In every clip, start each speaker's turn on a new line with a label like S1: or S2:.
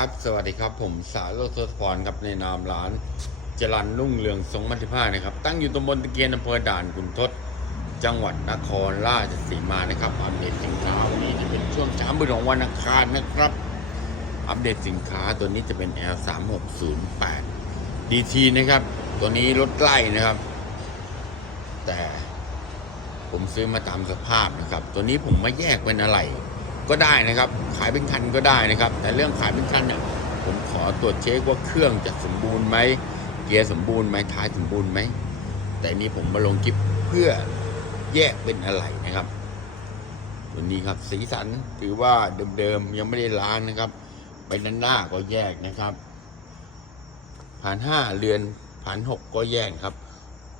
S1: ครับ สวัสดีครับ ผมสารโรจน์พรครับในนามร้านจรันรุ่งเรืองสงมัติภาคนะครับ ตั้งอยู่ตำบลตะเกียนอำเภอด่านขุนทดจังหวัดนครราชสีมานะครับ อัปเดตสินค้าวันนี้จะเป็นช่วงเช้ามืดของวันอังคารนะครับ อัปเดตสินค้าตัวนี้จะเป็น L 3 6 0 8 DT นะครับ ตัวนี้รถไล่นะครับ แต่ผมซื้อมาตามสภาพนะครับ ตัวนี้ผมมาแยกเป็นอะไร ก็ได้นะครับ ขายเป็นคันก็ได้นะครับ แต่เรื่องขายเป็นคันเนี่ยผมขอตรวจเช็คว่าเครื่องจะสมบูรณ์ไหมเกียร์สมบูรณ์ไหมท้ายสมบูรณ์ไหมแต่นี้ผมมาลงคลิปเพื่อแยกเป็นอะไรนะครับตัวนี้ครับสีสันถือว่าเดิมๆยังไม่ได้ล้างนะครับ ไปด้านหน้าก็แยกนะครับผ่านห้าเรือนผ่านหกก็แยกครับ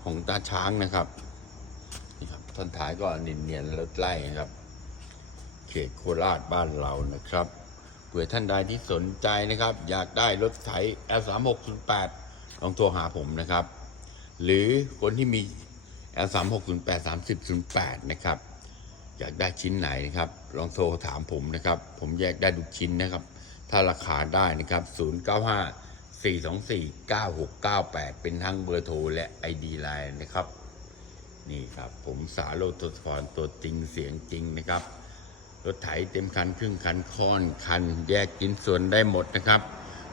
S1: ของตาช้างนะครับนี่ครับท่อนท้ายก็เนียนๆแล้วไล่นะครับ ขตโคราชบ้านเรานะครับ เผื่อท่านใดที่สนใจนะครับ อยากได้รถไถ L3608 ลองโทรหาผมนะครับ หรือคนที่มี L3608 3008 นะครับ อยากได้ชิ้นไหนนะครับ ลองโทรถามผมนะครับ ผมแยกได้ทุกชิ้นนะครับ ถ้าราคาได้นะครับ 095 424 9698 เป็นทั้งเบอร์โทรและ ID Line นะครับ นี่ครับ ผมสาโรจน์ทศพรตัวจริงเสียงจริงนะครับ รถไถเต็มคันครึ่งคันค่อนคัน แยกชิ้นส่วนได้หมดนะครับ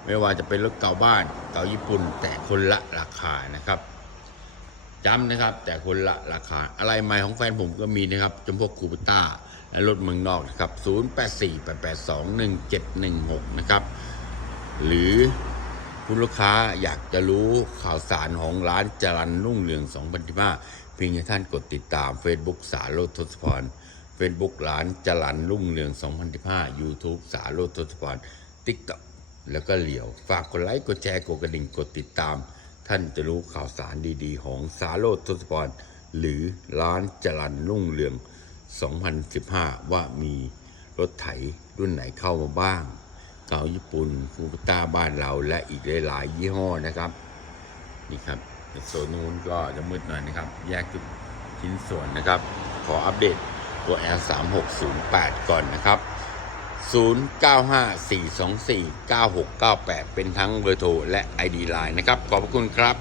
S1: ไม่ว่าจะเป็นรถเก่าบ้านเก่าญี่ปุ่น แต่คนละราคานะครับจำนะครับ แต่คนละราคาอะไรใหม่ของแฟนผมก็มีนะครับจำพวกคูปต้าและรถเมืองนอกนะครับ 0848821716 นะครับ หรือคุณลูกค้าอยากจะรู้ข่าวสารของร้านจรันรุ่งเรือง2015เพียงท่านกดติดตาม Facebook สาโรจน์ทศพร Facebook ร้านจรันรุ่งเรือง2015 YouTube สาโรจน์ทศพร TikTok แล้วก็เหลียว ฝากกดไลค์กดแชร์กดกระดิ่งกดติดตาม ท่านจะรู้ข่าวสารดีๆ ของสาโรจน์ทศพร หรือร้านจรันรุ่งเรือง 2015 ว่ามีรถไถรุ่นไหนเข้ามาบ้างเก่าญี่ปุ่นฟูปต้าบ้านเราและอีกหลายๆยี่ห้อนะครับนี่ครับโซนนู้นก็จะมืดหน่อยนะครับ แยกจุดชิ้นส่วนนะครับ ขออัปเดต ตัว L 3 6 0 8 ก่อนนะครับ 0954249698 เป็นทั้งเบอร์โทรและ ID Line นะครับ ขอบพระคุณครับ